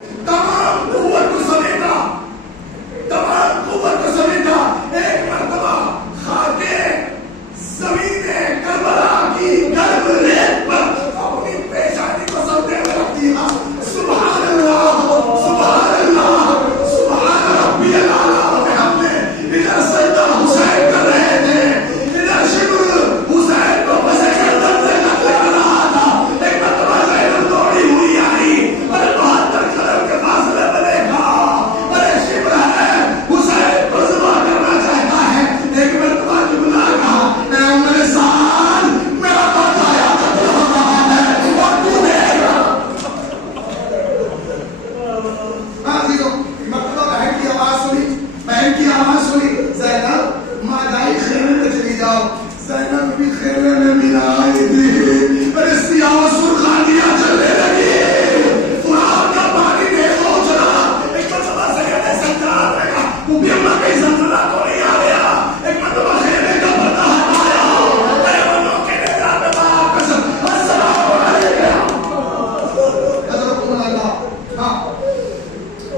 تمام قوت کو سمیٹا، تمام قوت کو سمیٹا، ایک مرتبہ خاکے زمین کربلا کی گرم ریت پر اپنی پیشانی کو سامنے میں رکھ دیا. سبحان اللہ، سبحان اللہ، سبحان ربی الاعلیٰ و بحمدہ. ادھر سجدہ حسین کر رہے تھے، ادھر شبر حسین کو بسے گردن سے قتل کر رہا تھا. ایک مرتبہ زینب دوڑی ہوئی آئی، ارے 72 قدم کے فاصلے میں دیکھا، ارے شبر ہے حسین کو ذبح کرنا چاہتا ہے. ایک مرتبہ جملہ کہا، اے عمر سعد میرا باقا یا قتل ہو رہا ہے اور تو دیکھ رہا. مرتبہ بہن کی آواز سنی، بہن کی آواز سنی، زینب مادائی خیمے میں چلی جاؤ. زینب بھی خیمے میں میرا آئی تھی، ارے سیاہ و سرخانیاں چلنے لگی، فرات کا پانی دیکھو چلا. ایک مرتبہ سید سجاد نے کہا وہ بھی اماں کی زلزلہ تو نہیں آ گیا. ایک مرتبہ خیمے کا پردہ ہٹایا، اے بنو کے نیزہ پہ باپ قسم السلام علیکم. حضرت اللہ ہاں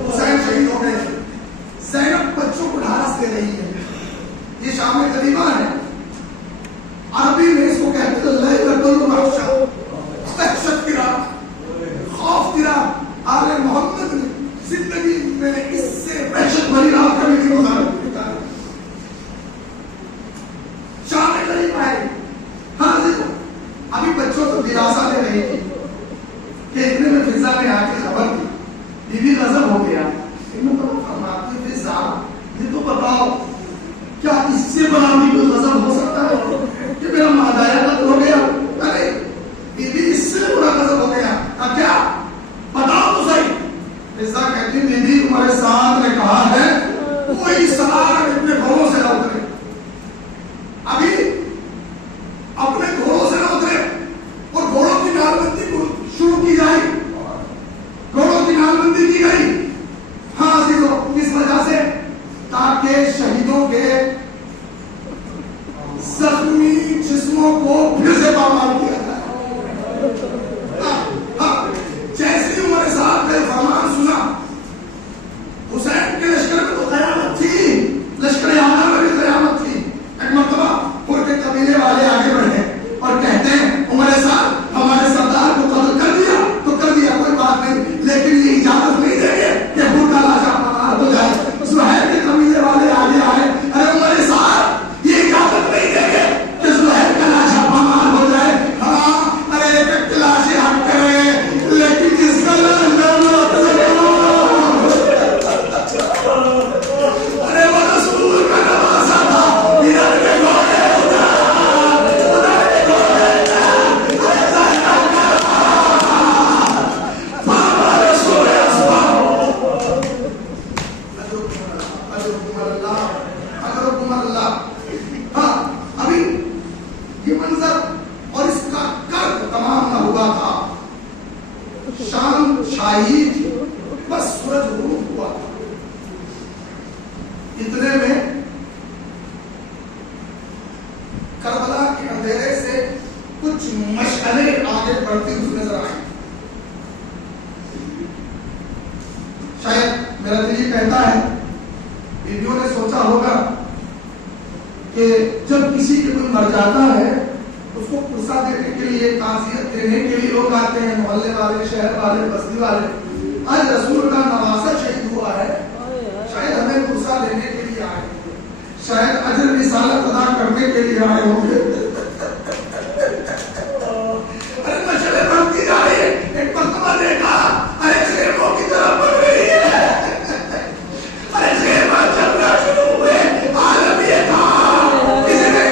حسین شہید ہو گئے. زینب بچوں کو ڈھارس دے رہی ہے. یہ شام قدیمہ ہے، عربی میں اس کو کہتے ہیں لیلۃ الوحشہ، دہشت کی رات، خوف کی رات. آل محمد نے زندگی میں اس سے وحشت بھری رات کبھی نہیں گزاری. شام قدیمہ ہے. ہاں دیکھو ابھی بچوں کو دلاسا دے رہی تھی کہ اتنے میں فضا میں آ کے خبر دی، بی بی غضب ہو گیا. فرماتی فضا یہ تو بتاؤ کیا اس سے بڑا بھی کوئی غضب ہو سکتا ہے کہ میرا مادایا قتل ہو گیا؟ ارے بی بی اس سے بڑا غضب ہو گیا. اب کیا بتاؤ تو صحیح. فضا کہتی بی بی تمہارے ساتھ نے کہا ہے کوئی سوار اپنے گھوڑوں سے نہ اترے، ابھی اپنے گھوڑوں سے نہ اترے اور گھوڑوں کی نالبندی شروع کی جائے. گھوڑوں کی نالبندی کی گئی. ہاں عزیزو کس وجہ سے؟ تاکہ شہیدوں کے زخمی جسموں کو پھر سے پامال کیا جائے. جیسے عمر صاحب نے فرمان سنا، حسین کے لشکر میں تو قیامت تھی، لشکر اعلیٰ میں بھی قیامت تھی. ایک مرتبہ پور کے قبیلے والے آگے بڑھے اور کہتے ہیں عمر صاحب ہمارے سردار کو قتل کر دیا تو کر دیا، کوئی بات نہیں، لیکن یہ اجازت نہیں دیں گے کہ بھوٹا لاشا پامال ہو جائے. زہیر کے قبیلے والے آگے آئے، ارے عمر صاحب یہ اجازت نہیں دیں گے کہ زہیر کا لاشا پامال ہو جائے. ہاں ارے ایک ایک لاشیں ہٹ کریں لیکن جس کا لاش ارے وہ رسول کا نوازا تھا. ادھر کے گھوڑے ادھر کے گھوڑے بابا رسول اللہ. ہاں ابھی یہ منظر اور اس کا قرض تمام نہ ہوا تھا. شام شاہی تھی، بس سورج غروب ہوا تھا. اتنے میں کربلا کے اندھیرے سے کچھ مشعلیں آگے بڑھتی ہوئی نظر آئی. شاید میرا دل یہ کہتا ہے بیویوں نے سوچا ہوگا کہ جب کسی کے کوئی مر جاتا ہے اس کو پرسہ دینے کے لیے، تعزیت دینے کے لیے لوگ آتے ہیں، محلے والے، شہر والے، بستی والے. آج رسول کا نواسہ شہید ہوا ہے، شاید ہمیں پرسہ دینے کے لیے آئے ہوں گے، شاید اجر رسالت ادا کرنے کے لیے آئے ہوں گے. ارے مشعلیں بڑھتی جا رہی ہے. ایک مرتبہ دیکھا ارے خیموں کی طرف بڑھ رہی ہے، ارے خیمہ چلنا شروع ہوئے. عالم یہ تھا کسی نے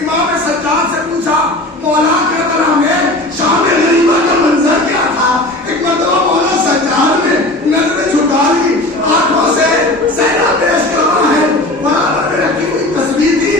امام سجاد سے پوچھا مولا کربلا میں شام غریبہ کا منظر کیا تھا؟ ایک مرتبہ مولا سجاد نے نظریں جھکا لی، آنکھوں سے صحرا پیش کر رہا ہے، برابر میں رکھی ہوئی تصویر تھی.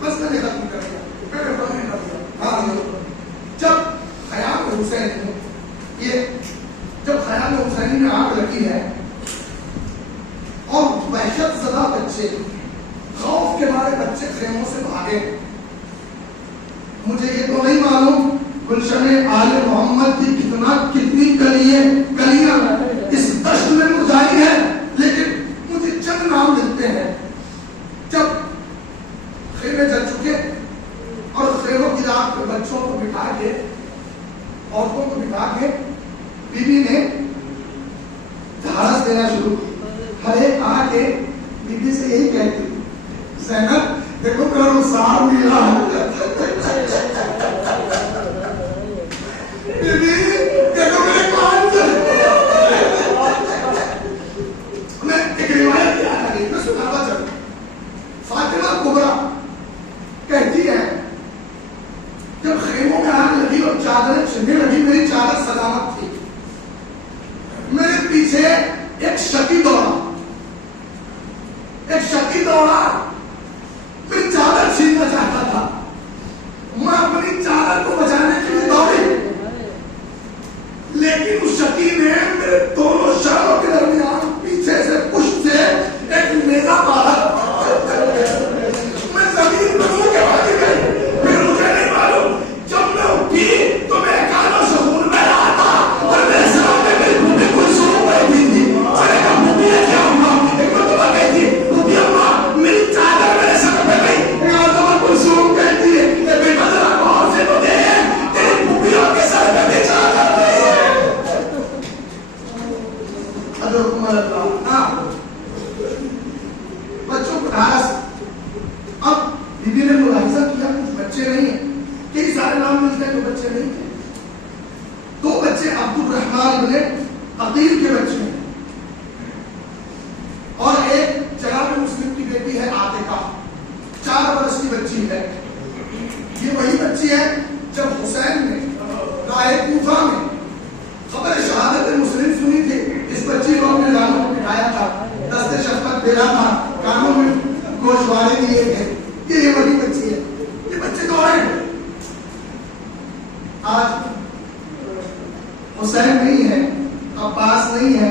بس میں نے ختم کر دیا، میں نے ختم کر دیا. ہاں جب خیام حسین میں یہ جب خیام حسینی میں آگ لگی ہے اور وحشت زدہ بچے خوف کے مارے بچے خیموں سے بھاگے. مجھے یہ تو نہیں معلوم گلشن آل محمد کی کتنی کلیاں اس دشت میں مرجائی ہیں، لیکن مجھے چند نام ملتے ہیں. جب خیمے جل چکے اور خیموں کی رات پہ بچوں کو بٹھا کے عورتوں کو بٹھا کے بی بی نے دھارس دینا شروع کی. ہر ایک آ کے بی بی سے یہی کہتی زینب دیکھو میرا رخسار ملا ہے، بی بی دیکھو میرے کان سے. میں ایک روایت یاد آ گئی، میں سناتا چلوں. فاطمہ کبریٰ کہتی ہے جب خیموں میں آگ لگی اور چادریں چھننے لگی، میری چادر سلامت تھی، میرے پیچھے ایک شکی دوڑا میری چادر چھیننا چاہتا تھا. میں اپنی چادر کو بچانے کے لیے دوڑی، لیکن اس شکی نے میرے دونوں شانوں کے درمیان پیچھے سے پشت سے ایک نیزہ مارا. میں زمین پر سو کے بھاگی گئی. پھر مجھے نہیں معلوم جب میں اٹھی تو میرے کانوں سے خون بہ رہا تھا اور میرے سر میں میری بھوٹی کوئی سو بیٹھی تھی. میں نے کہا بھوٹی ہے کیا ہوا؟ ایک مرتبہ کہتی بھوٹی اماں میری چادر میرے سر پہ گئی. ایک مرتبہ کوئی سو کہتی ہے بیٹا ذرا غور سے تو دیکھ تیری بھوٹیوں کے سر پہ بھی چادر نہیں ہے. حضرت عمر اللہ بچوں کو ڈھارس. اب بی بی نے ملاحظہ کیا کچھ بچے نہیں ہیں، کئی سارے نام ملتے ہیں جو بچے نہیں تھے. 2 بچے عبد الرحمن بن عقیل کے بچے ہیں اور ایک جناب مسلم کی بیٹی ہے عاتقہ، 4 برس کی بچی ہے. یہ وہی بچی ہے جب حسین نے رائے کوفہ میں خبر شہادت مسلم سنی تھی، اس بچی کو اپنے لالوں کو بٹھایا تھا، دست شفقت دینا تھا، کانوں میں گوشوارے دیے تھے. یہ وہی بچی ہے. یہ بچے تو ہیں. آج حسین نہیں ہے، عباس نہیں ہے.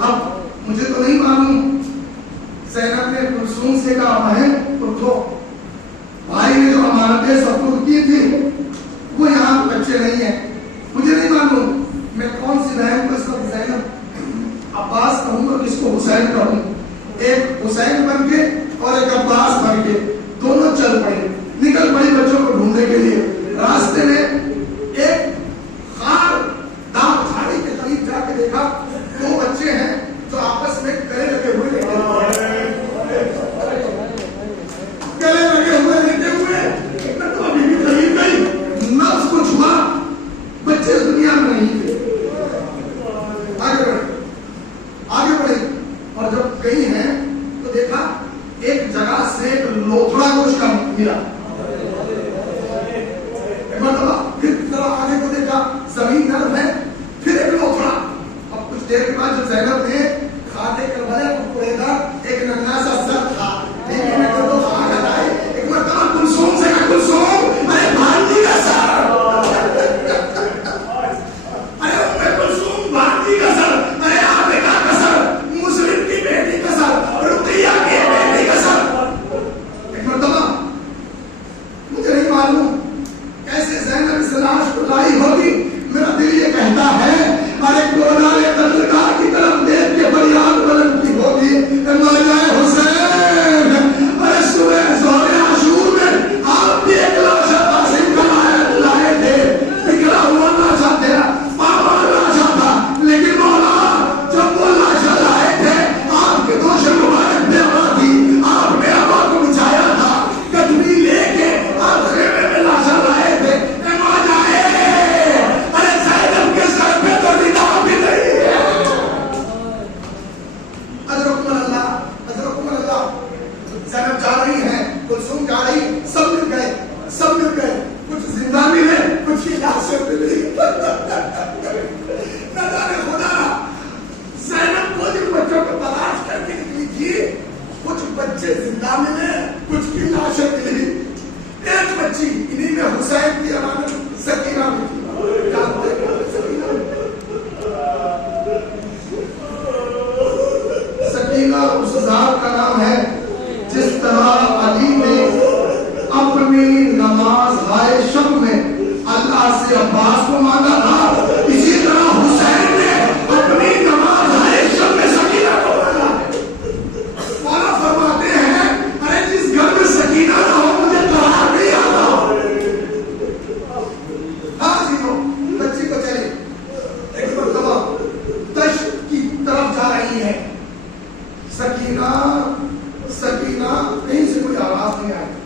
اب مجھے تو نہیں معلوم زینب نے کلثوم سے کہا بہن اٹھو، بھائی نے جو امانتیں سپرد کی تھی وہ یہاں بچے نہیں ہیں. مجھے نہیں معلوم میں کون سی بہن کو اس وقت زینب عباس کہوں اور کس کو حسین کہوں. ایک حسین بن کے اور ایک عباس بن کے دونوں چل پڑے، نکل پڑی بچوں کو ڈھونڈنے کے لیے. راستے میں ایک خار داغ جھاڑی کے قریب جا کے دیکھا 2 بچے ہیں جو آپس میں گلے لگے ہوئے لیٹے تو ابھی بھی قریب گئی، نفس کو چھوا، بچے اس دنیا میں نہیں تھے. آگے بڑھے اور جب گئی ہیں تو دیکھا ایک جگہ سے ایک لوتھڑا گوشت کا ملا. ایک مرتبہ پھر ذرا آگے کو دیکھا زمین نرم ہے، پھر ایک لوتھڑا. اب کچھ دیر کے بعد جب زینب نے کھاتے کروایا تو پورے کا ایک ننھا سا سر تھا. ایک مرتبہ کلثوم سے کہا کلثوم ارے بھانجی کا سر، ارے کلثوم بھانجی کا سر، ارے عاتقہ کا سر، مسلم کی بیٹی کا سر، رقیہ کی بیٹی کا سر. ایک مرتبہ مجھے نہیں معلوم کیسے زینب اس لاش کو لائی ہوگی. میرا دل یہ کہتا ہے ارے گولہ قتلگاہ کی طرف دیکھ کے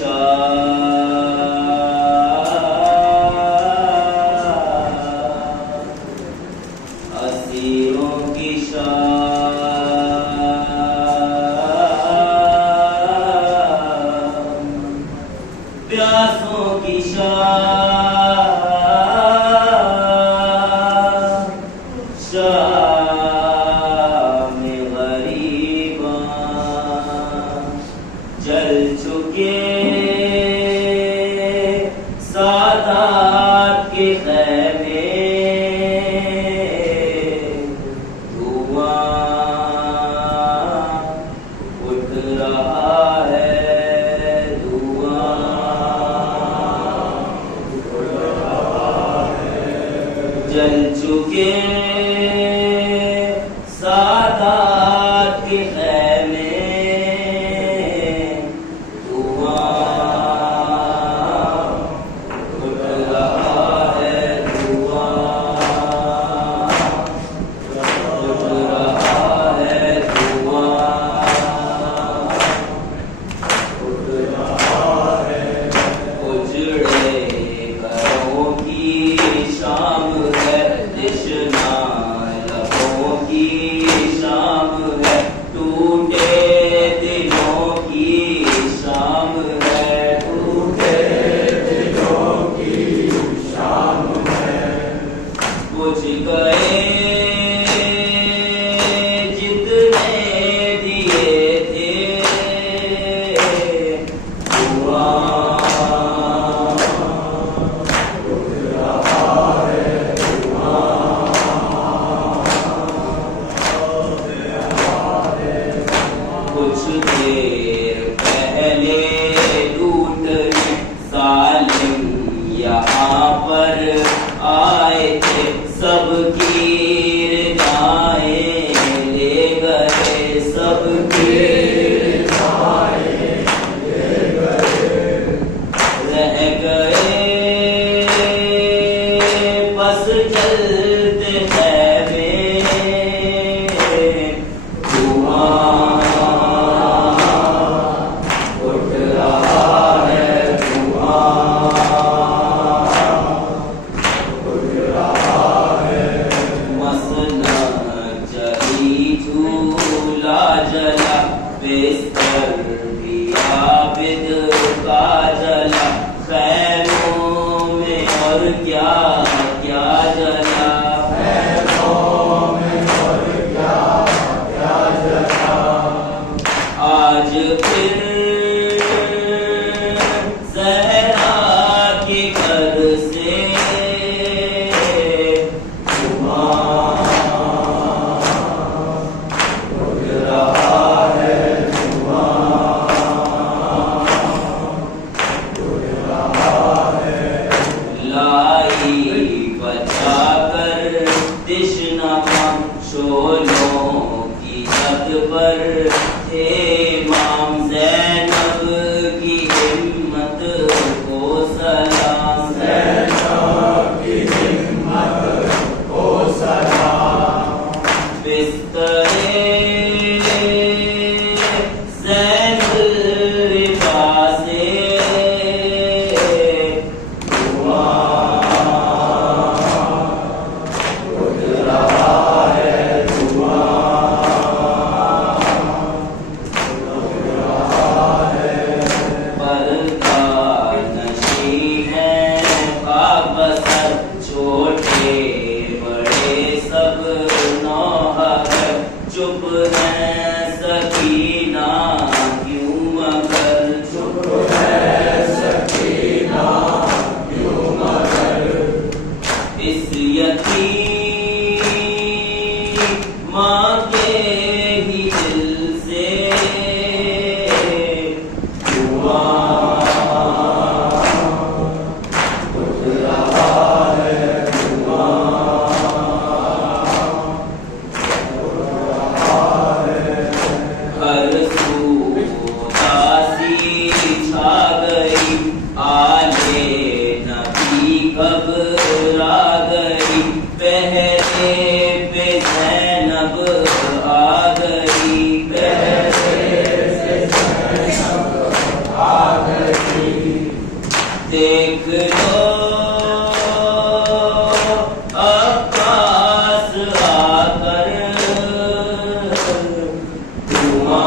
آ گئی دیکھ لو عباس آ کر دھواں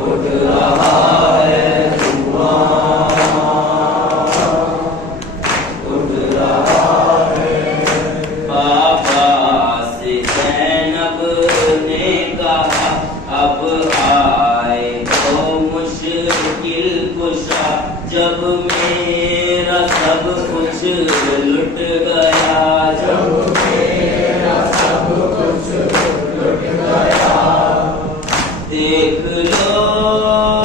اٹھ رہا ہے، دھواں اٹھ رہا ہے۔ بابا سے زینب نے کہا اب آئے تو مشکل کشا، جب میرا سب کچھ لٹ گیا، جب میرا سب کچھ لٹ گیا۔ دیکھ لو